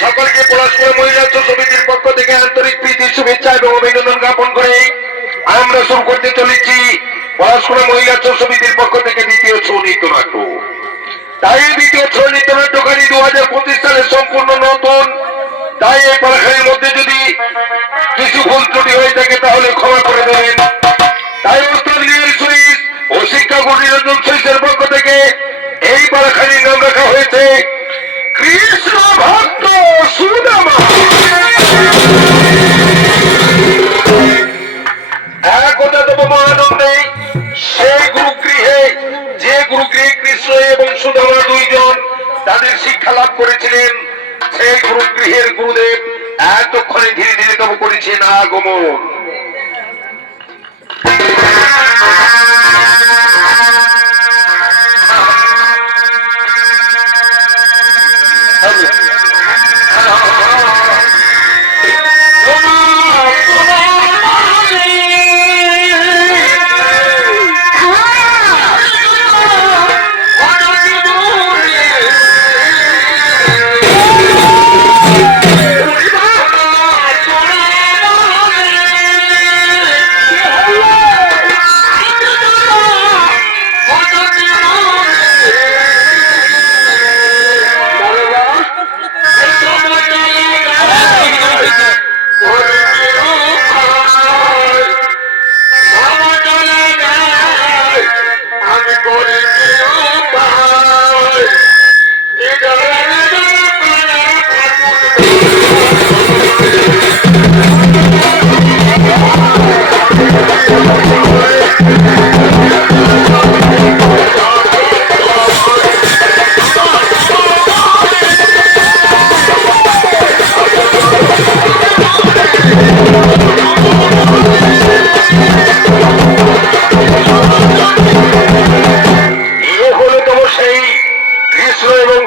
সকলকে পলাশপুর মহিলা সমিতির পক্ষ থেকে আন্তরিক প্রীতি শুভেচ্ছা এবং অভিনন্দন জ্ঞাপন করে আমরা শুরু করতে চলেছি পড়াশোনা মহিলা ছৌ সমিতির পক্ষ থেকে দ্বিতীয় ছৌ নৃত্যনাট্য। তাই দ্বিতীয় ছৌ নৃত্যনাট্যকারী 2025 সালে সম্পূর্ণ নতুন। তাই এই পালাখানির মধ্যে যদি কিছু ভুল ত্রুটি হয়ে থাকে তাহলে ক্ষমা করে দেবেন। তাই উস্তাদ লিয়াল সুইস ও শিক্ষা গুরু নিরঞ্জন সুইসের পক্ষ থেকে এই পালাখানির নাম রাখা হয়েছে কৃষ্ণ ভক্ত সুদামা। একতাতম মহানন্দে সেই গুরুগৃহে, যে গুরুগৃহে কৃষ্ণ এবং সুদামা দুইজন তাদের শিক্ষা লাভ করেছিলেন, সেই গুরুগৃহের গুরুদেব এতক্ষণে ধীরে ধীরে তব করেছেন আগমন।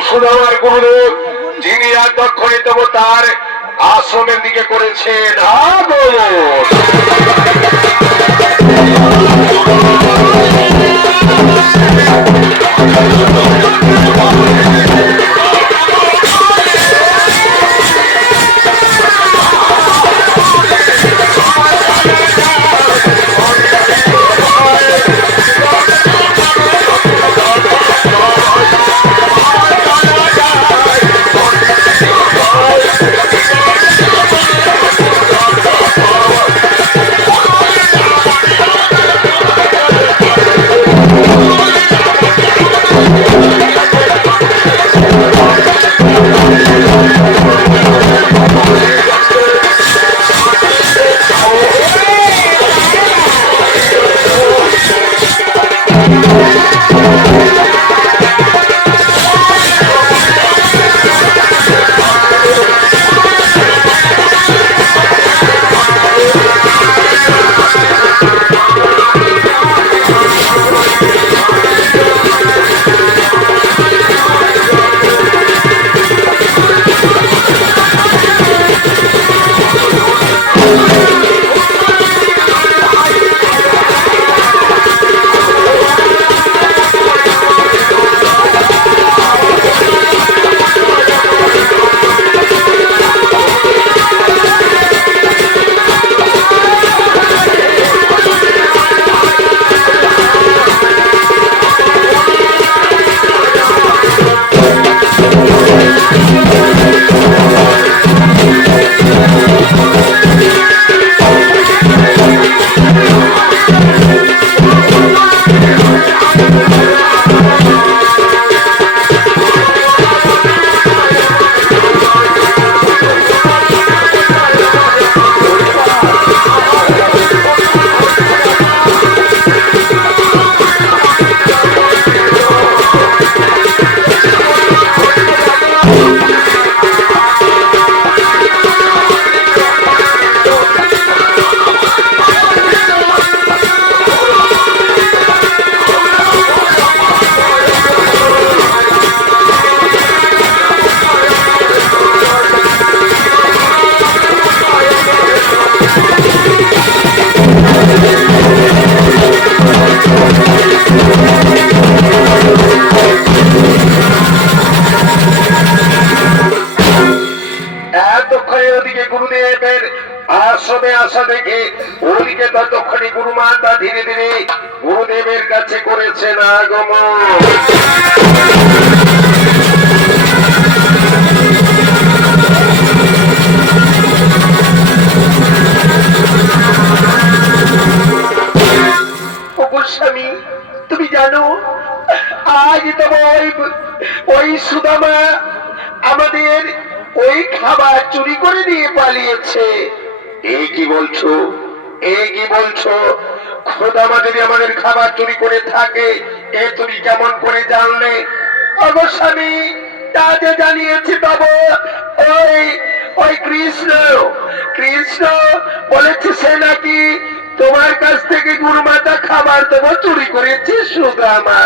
সুদামার গুরুদেব, যিনি এতক্ষণে তব তার আশ্রমের দিকে করেছেন আগমন। ধীরে ধীরে গুরুদেবের কাছে করেছেন আগমন। গোস্বামী, তুমি জানো আজ তোমার ওই সুদামা আমাদের ওই খাবার চুরি করে নিয়ে পালিয়েছে। এই কি বলছো, এই কি বলছো? খোদামা যদি আমাদের খাবার চুরি করে থাকে, এ তুমি কেমন করে জানলে? গোস্বামী, তা যে জানিয়েছি বাবু, ওই ওই কৃষ্ণ কৃষ্ণ বলেছে সে নাকি তোমার কাছ থেকে গুরুমাতা খাবার দেবো চুরি করেছে সুদামা।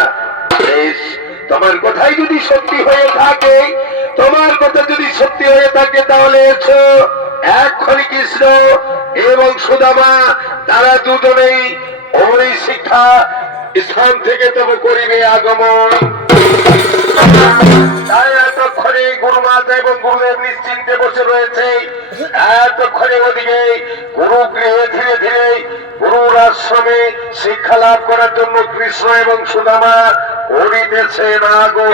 বেশ, তোমার কথাই যদি সত্যি হয়ে থাকে, তোমার কথা যদি সত্যি হয়ে থাকে, তাহলে এসো এক্ষুনি কৃষ্ণ এবং সুদামা তারা দুজনেই ওই শিক্ষা স্থান থেকে তবে করিবে আগমন। তাই এতক্ষণে গুরুমাতা এবং গুরুদেব নিশ্চিন্তে বসে রয়েছে। এতক্ষণে ওদিকে গুরু গৃহে ধীরে ধীরে গুরুর আশ্রমে শিক্ষা লাভ করার জন্য কৃষ্ণ এবং সুদামা করিতেছেন আগমন।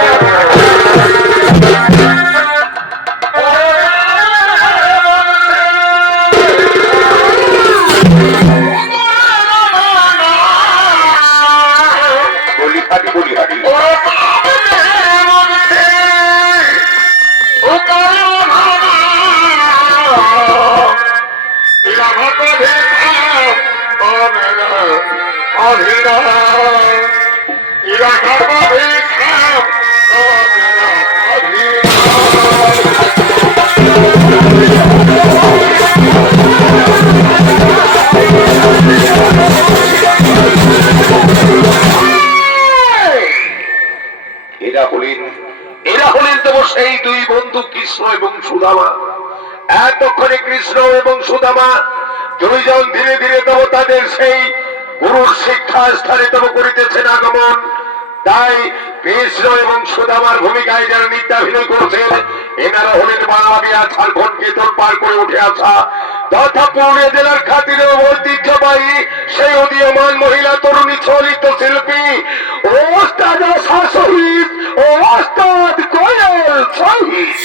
এরা হলেন দেব সেই দুই বন্ধু কৃষ্ণ এবং সুদামা। এতক্ষণে কৃষ্ণ এবং সুদামা দুইজন ধীরে ধীরে দেব তাদের সেই গুরুর শিক্ষা স্থানে তব করিতেছেন আগমন। তাই কৃষ্ণ এবং সুদামার ভূমিকায় যারা নিত্যাভিনয় করছেন, এনারা হলেন বাংলাবিহার ঝাড়খণ্ডকে পার করে উঠে আসা তথা পুরুলিয়া জেলার খাতিরে ঐতিহ্যবাহী সেই উদীয়মান মহিলা তরুণী চলিত শিল্পী ওস্তাদ শহীদ ও ওস্তাদ কোয়েল শহীদ।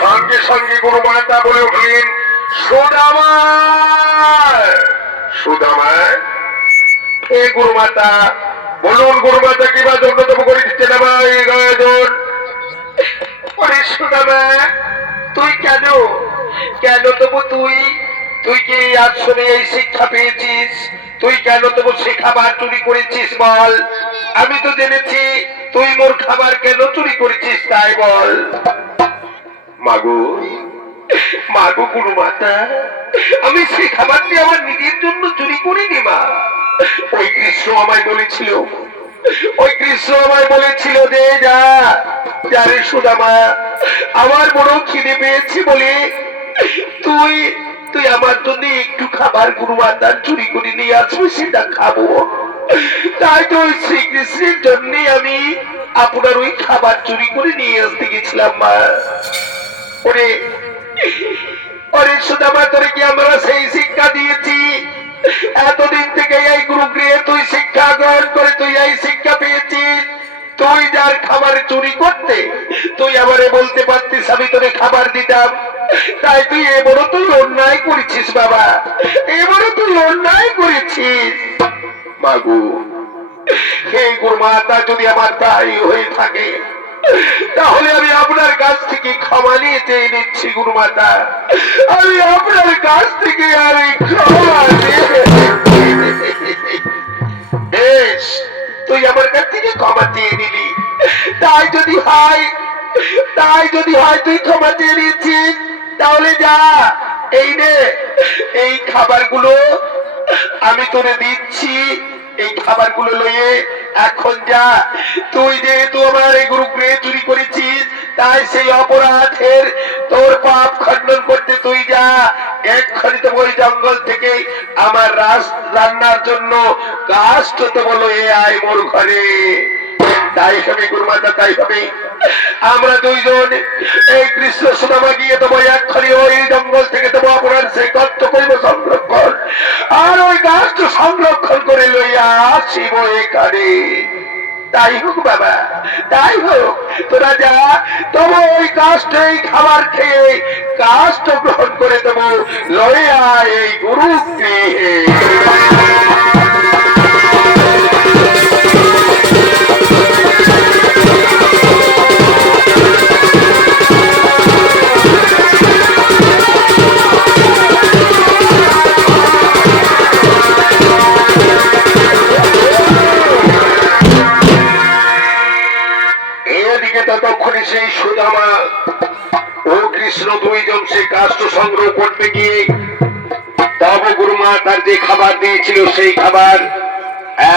সঙ্গে সঙ্গে গুরু মাতা বলে উঠলেন, সুদামা, সুদামা। হে গুরু মাতা, বলুন গুরু মাতা কিবা জন্যতম করে দিচ্ছে না ভাই গাজন? ওরে সুদামা, তুই কেন কেন তবু তুই তুই কি আশ্রমে এই শিক্ষা পেয়েছিস? তুই কেন তবু সে খাবার চুরি করেছিস বল? আমি তো জেনেছি তুই মোর খাবার কেন চুরি করেছিস তাই বল। মাগো, মাগো গুরু মাতা, আমি সেই খাবারটি আমার নিজের জন্য চুরি করিনি মা। ওই কৃষ্ণ আমায় বলেছিল, ওই কৃষ্ণ আমায় বলেছিল যে যা যারে সুদামা, আমার বড় খিদে পেয়েছি বলে তুই তুই আমার জন্য একটু খাবার গুরু মাতার চুরি করে নিয়ে আসবি, সেটা খাবো। তাই তো ওই শ্রীকৃষ্ণের জন্য আমি আপনার ওই খাবার চুরি করে নিয়ে আসতে গেছিলাম মা। ওরে ওরে সুদামা, তোরে কি আমরা সেই শিক্ষা দিয়েছি? এতদিন থেকে এই গুরুগৃহে তুই শিক্ষা গ্রহণ করে তুই এই শিক্ষা পেয়েছিস। তুই যার খাবার চুরি করতে তুই আমারে বলতে পারতিস, আমি তোরে খাবার দিতাম। তাই তুই এবারও তুই অন্যায় করেছিস বাবা, এবারও তুই অন্যায় করেছিস। মাগো, হে গুরু মাতা, যদি আমার তাই হয়ে থাকে তাহলে আমি আপনার কাছ থেকে ক্ষমা নিয়ে চেয়ে নিচ্ছি গুরু মাতা। আমি আপনার কাছ থেকে আর এই ক্ষমা বেশ, তুই আমার কাছ থেকে ক্ষমা চেয়ে নিলি। তাই যদি হয় তুই ক্ষমা চেয়ে নিচ্ছিস, তাহলে যা, এই নে এই খাবারগুলো আমি তোরে দিচ্ছি। এই খাবারগুলো লইয়ে এখন যা। তুই যেহেতু আমার এই গুরুগৃহে চুরি করেছিস, তাই সেই অপরাধের তোর পাপ খণ্ডন করতে তুই যা। এক্ষুনি তো ওই জঙ্গল থেকে আমার রান্নার জন্য কাষ্ঠ তো বলো এ আয় মোর ঘরে। তাই হবে গুরু মাতা, তাই হবে। আমরা দুইজন এই কৃষ্ণ সুদামা গিয়ে দেবো এক্ষুনি ওই জঙ্গল থেকে দেবো আপনার সেই গর্ত করিব সংরক্ষণ, আর ওই গাছ সংরক্ষণ করে লইয়া আসিব এখানে। তাই হোক বাবা, তাই হোক। তোরা যা, তবু ওই কাষ্ঠ এই খাবার খেয়ে কাষ্ঠ গ্রহণ করে দেবো লইয়া এই গুরু গৃহে। ততক্ষণে সেই সুদামা ও কৃষ্ণ দুইজন সেই কাষ্ঠ সংগ্রহ করতে গিয়ে তব গুরুমা তার যে খাবার দিয়েছিল সেই খাবার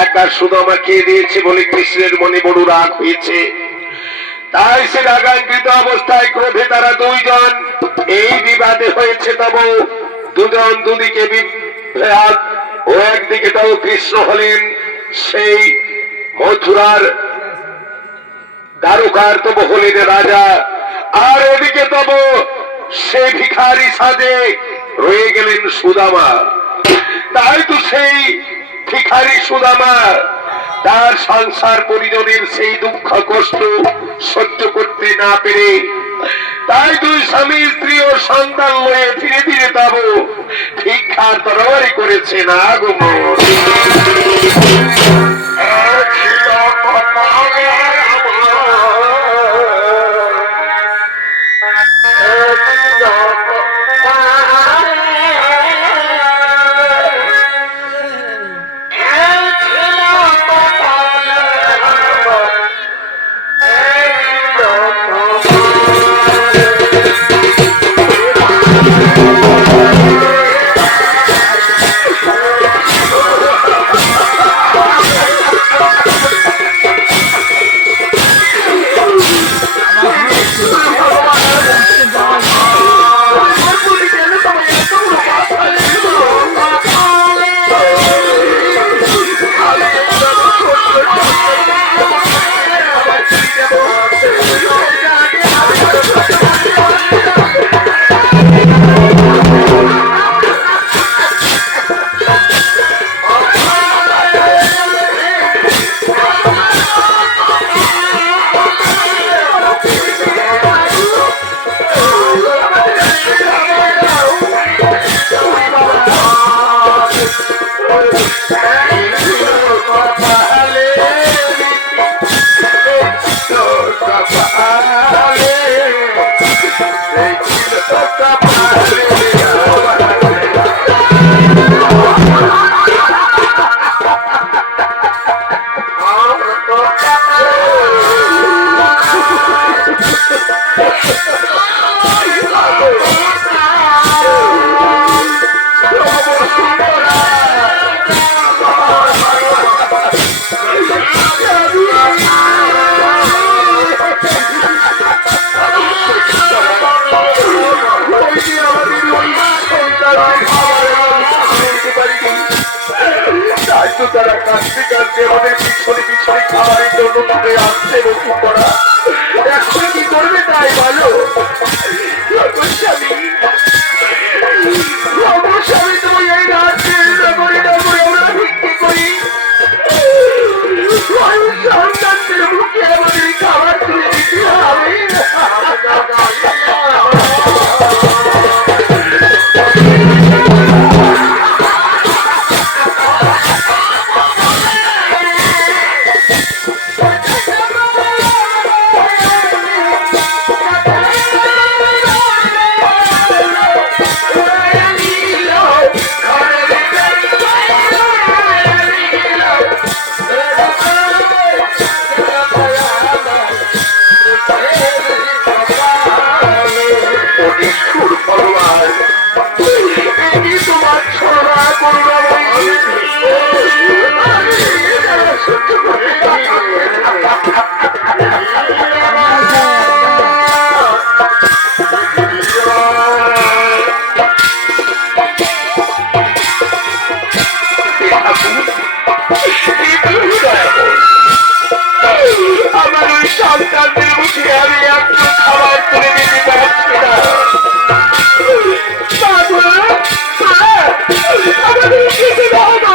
একা সুদামা খেয়ে দিয়েছে বলে কৃষ্ণের মনে বড় রাগ হয়েছে। তাই সে রাগান্বিত অবস্থায় ক্রোধে তারা দুইজন এই বিবাদে হয়েছে। তব দুজন দুদিকে বিভেদ, ও একদিকে তব কৃষ্ণ হলেন সেই মথুরার দ্বারকার তব হলেন রাজা, আর ওদিকে তব সে ভিখারি সাজে রয়ে গেলেন সুদামা। তাই তো সেই ভিখারি সুদামা তার সংসার পরিজনের সেই দুঃখ কষ্ট সহ্য করতে না পেরে তাই দুই স্বামী স্ত্রী ও সন্তান লয়ে ধীরে ধীরে তব ভিক্ষার তরবারি করেছে না গো। কপালে কপালে তারা কাঁদতে কাঁদতে আমাদের পিছনে পিছনে খাবারের জন্য তাকে আসছে বসুন্ধরা। এখন কি করবে তাই বলো স্বামী? স্বামী তুমি এই রাজ্যে নগরে নগরে আমরা ভিক্ষে করি, সন্তানদের মুখে আমাদের খাবার তুলে দিতে হবে। আমার ওই সন্তানদের মুখে আমি একটু খাবার তুলে দিতে পারছি না। আমাদের খেতে দাও না।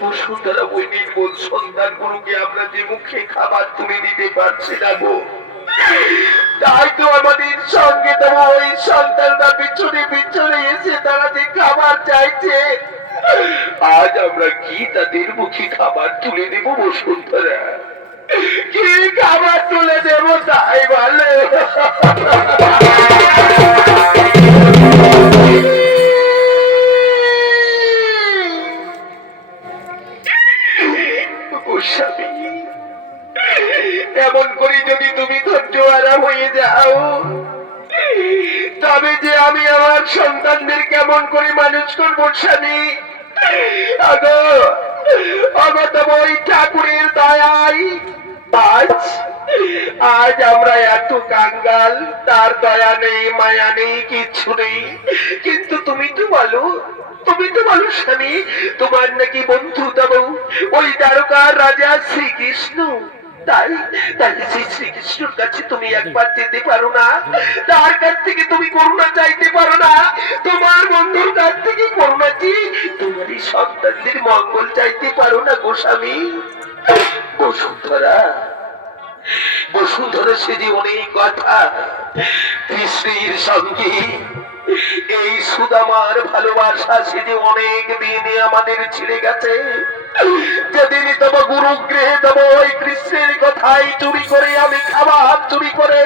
বসুন্ধরা ওই নির্বোধ সন্তানগুলোকে আমরা যে মুখে খাবার তুলে দিতে পারছি না গো, তাই তো আমাদের সঙ্গে তোমার ওই সন্তানরা পিছনে পিছনে এসে তারা যে খাবার চাইছে, আজ আমরা কি তাদের মুখে খাবার তুলে দেবো বসুন্ধরা? কি খাবার তুলে দেবো তাই বলে? এমন করে যদি তুমি ধৈর্যহারা হয়ে যাও, তবে যে আমি আমার সন্তানদের কেমন করে মানুষ করবো স্বামী? ওই ঠাকুরের দয়ায় আজ আমরা এত কাঙ্গাল, তার দয়া নেই, মায়া নেই, কিচ্ছু নেই। কিন্তু তুমি তো বলো স্বামী, তোমার নাকি বন্ধু তবু ওই দ্বারকার রাজা শ্রীকৃষ্ণ, তাই শ্রীকৃষ্ণের কাছে তুমি একবার যেতে পারো না? তার কাছ থেকে তুমি করুণা চাইতে পারো না? তোমার বন্ধুর কাছ থেকে করুণা চেয়ে তোমার এই সন্তানদের মঙ্গল চাইতে পারো না গোস্বামী? বসুন্ধরা সে যে অনেক কথা কৃষ্ণের সঙ্গে এই সুদা আমার ভালোবাসা সেটি অনেক দিনে আমাদের ছিঁড়ে গেছে। যেদিন তব গুরু গৃহে তব ওই কৃষ্ণের কথাই চুরি করে আমি খাবার চুরি করে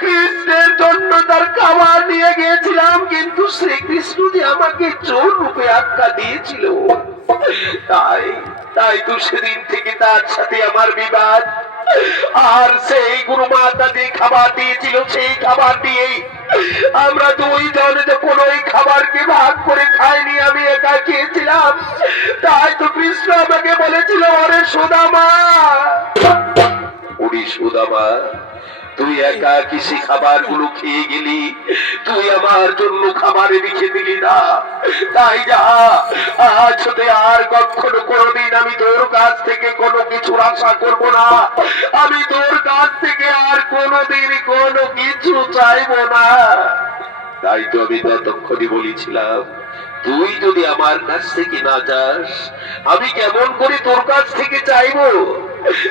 কৃষ্ণের জন্য তার খাবার নিয়ে গিয়েছিলাম, কিন্তু শ্রীকৃষ্ণ যে আমাকে চোর রূপে আখ্যা দিয়েছিল। তাই তাই তো সেদিন থেকে তার সাথে আমার বিবাদ। আর সেই গুরু মাতা যে খাবার দিয়েছিল সেই খাবার দিয়েই আমরা দুইজন যখন ওই খাবারকে ভাগ করে খাইনি, আমি একা খেয়েছিলাম। তাই তো কৃষ্ণ আমাকে বলেছিল, ওরে সুদামা, ওরে সুদামা, তুই একা কিসে খাবার গুলো খেয়ে গেলি, তুই আমার জন্য খাবার রেখে দিলি না। তাই যা, আজ হতে আর কখনো কোনোদিন আমি তোর কাছ থেকে কোনো কিছুর আশা করব না। আমি তোর কাছ থেকে আর কোনোদিন কোনো কিছু চাইবো না। তাই তো আমি ততক্ষণই বলেছিলাম, তুই যদি আমার কাছ থেকে না যাস আমি কেমন করে তোর কাছ থেকে চাইবো।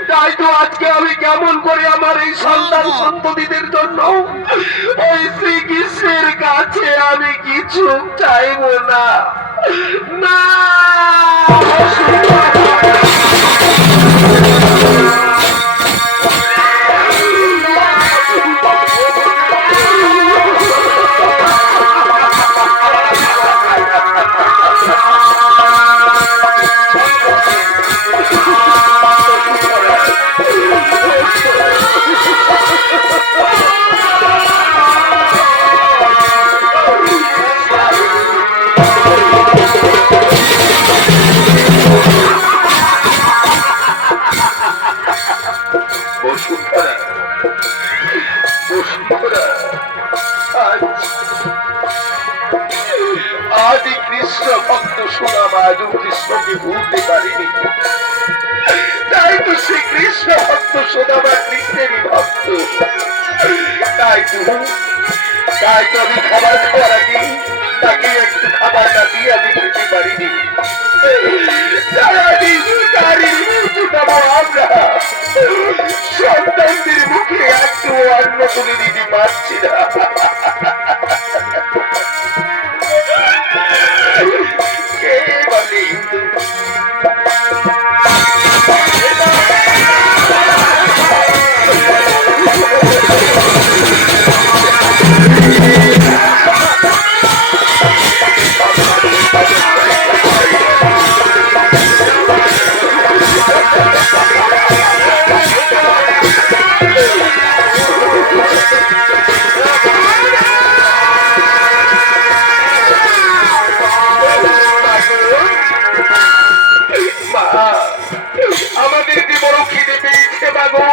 তাই তো আজকে আমি কেমন করে আমার এই সন্তান সন্ততিদের জন্য ওই শ্রীকৃষ্ণের কাছে আমি কিছু চাইবো না। না আজ কৃষ্ণ ভক্ত সুদামা আজও কৃষ্ণকে ভুলতে পারিনি। তাই তো সে কৃষ্ণ ভক্ত সুদামা কৃষ্ণেরই ভক্ত। তাই তো আমি খাবার খাওয়ার আগে তাকে একটু খাবার না দিয়ে আমি খেতে পারিনি। আমরা সন্তানদের মুখে একটু অন্ন তুলে দিতে পারছি না। কে বলে আমাদেরকে বড় খিদে পেয়েছে বাবু,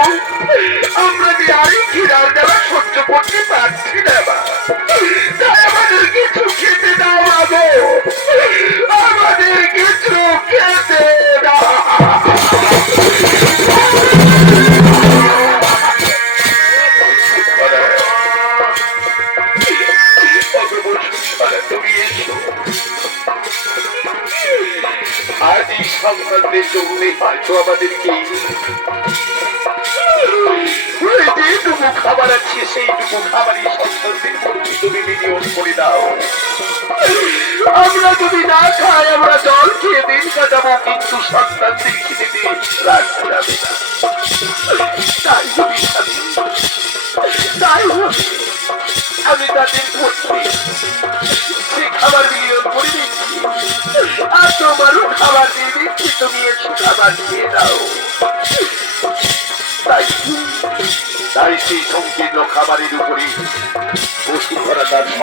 আমরা যে আরো খিদার দ্বারা সহ্য করতে পারছি না। তাই আমাদের কিছু খেতে দাও বাবু, আমাদের কিছু খেতে দাও। তুমি এসো, আজ এই সন্তানদের জন্য হয়তো আমাদেরকে যেটুকু খাবার আছে সেইটুকু খাবারই সন্তানদের মধ্যে তুমি বিনিয়োগ করে দাও। আমরা যদি না খাই আমরা জল খেয়ে দিন কাটাবো, কিন্তু সন্তানদের খিদে দিয়ে রাখতে যাবে না। তাই যদি তাই আমি তাদের মধ্যে সে খাবার বিনিয়োগ করে দিচ্ছি, আর তোমারও খাবার দিয়ে দিচ্ছি, তুমি একটু খাবার দিয়ে দাও। তাই সেই সংকীর্ণ খাবারের উপরে বসুন্ধরা তার